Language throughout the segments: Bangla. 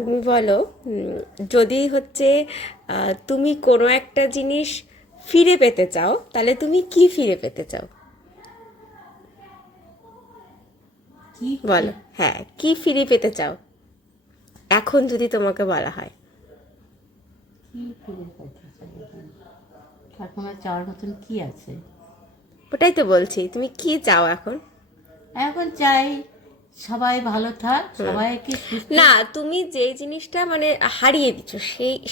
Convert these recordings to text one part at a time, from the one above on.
তুমি বলো, যদি হচ্ছে তুমি কোনো একটা জিনিস ফিরে পেতে চাও, তাহলে তুমি কি ফিরে পেতে চাও? কি বলো, হ্যাঁ, কি ফিরে পেতে চাও এখন যদি তোমাকে বলা হয়? কি ফিরে পেতে চাই এখন? এখন আর চাওয়ার মতন কি আছে? ওটাই তো বলছি, তুমি কি চাও এখন? এখন চাই সবাই ভালো থাক, সবাইকে সুস্থ। না, তুমি যেই জিনিসটা মানে হারিয়ে দিচ্ছ,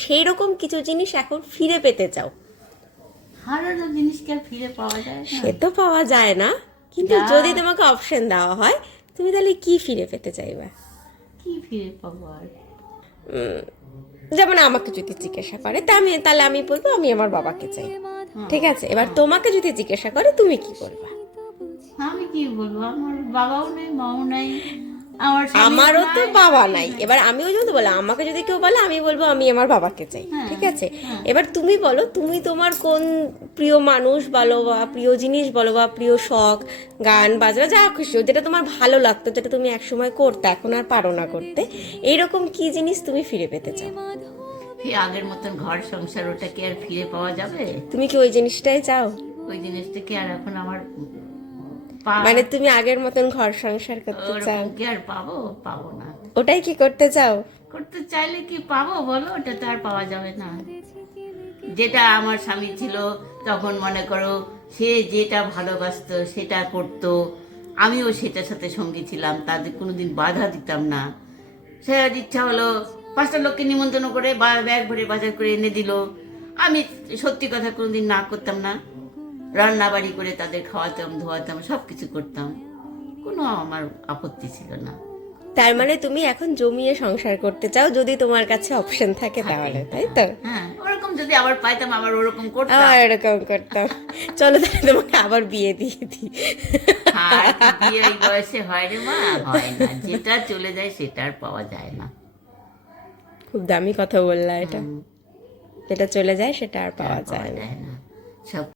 সেই রকম কিছু জিনিস এখন ফিরে পেতে চাও। হারানো জিনিসকে আর ফিরে পাওয়া যায় না। সে তো পাওয়া যায় না, কিন্তু যা যদি তোমাকে অপশন দেওয়া হয়, তুমি তাহলে কি ফিরে পেতে চাইবে? কি ফিরে পাবো আর? যেমন আমাকে যদি জিজ্ঞাসা করে, তাহলে আমি বলবো আমি আমার বাবাকে চাই। হ্যাঁ, ঠিক আছে, এবার তোমাকে যদি জিজ্ঞাসা করে, তুমি কি করবে? আমি কি বলবো, আমার বাবাও নেই, মাও নাই, আমার স্বামীও আমারও তো নাই, বাবা কেউই নাই। নাই। এবার আমিও যদি বলো, আমাকে যদি কেউ বলে, আমি বলবো আমি আমার বাবাকে চাই। হ্যাঁ, ঠিক আছে, হ্যাঁ। এবার তুমি বলো, তুমি তোমার কোন প্রিয় মানুষ বলো, বা প্রিয় জিনিস বলো, বা প্রিয় শখ, গান বাজনা, যা খুশি হোক, যেটা তোমার ভালো লাগতো, যেটা তুমি একসময় করতে, এখন আর পারো না করতে, এইরকম কি জিনিস তুমি ফিরে পেতে চাও? সেই আগের মতন ঘর সংসার, ওটা কি আর ফিরে পাওয়া যাবে? তুমি কি ওই জিনিসটাই চাও? ওই জিনিসটা কি আর এখন আমার মানে তুমি আগের মতন ঘর সংসার করতে চাও? ওরকম কি আর পাবো? পাবো না। ওটাই কি করতে চাও? করতে চাইলে কি পাবো বলো? ওটা তো আর পাওয়া যাবে না। যেটা আমার স্বামী ছিল, তখন মনে করো সে যেটা ভালোবাসতো সেটা করতো, আমিও সেটার সাথে সঙ্গী ছিলাম, তাদের কোনোদিন বাধা দিতাম না। সে আজ ইচ্ছা হলো 5টা লোককে নিমন্ত্রণ করে ব্যাগ ভরে বাজার করে এনে দিল, আমি সত্যি কথা কোনোদিন না করতাম না। রান্না বাড়ি করে তাদের খাওয়াতাম, ধোয়াতাম, সব কিছু করতাম, কোনো আমার আপত্তি ছিল না। তার মানে তুমি এখন জমিয়ে সংসার করতে চাও, যদি তোমার কাছে অপশন থাকে তাহলে, তাই তো? হ্যাঁ, ওরকম যদি আবার পাইতাম, আবার ওরকম করতাম। আবার এরকম করতাম। চলো তাহলে তোমাকে আবার বিয়ে দিয়ে দিই। আর কি বিয়ে এই বয়সে হয় রে মা? হয় না, যেটা চলে যায় সেটা আর পাওয়া যায় না। খুব দামি কথা বললা এটা, হুম, যেটা চলে যায় সেটা আর সেটা পাওয়া আর পাওয়া যায় না। যায় না। সব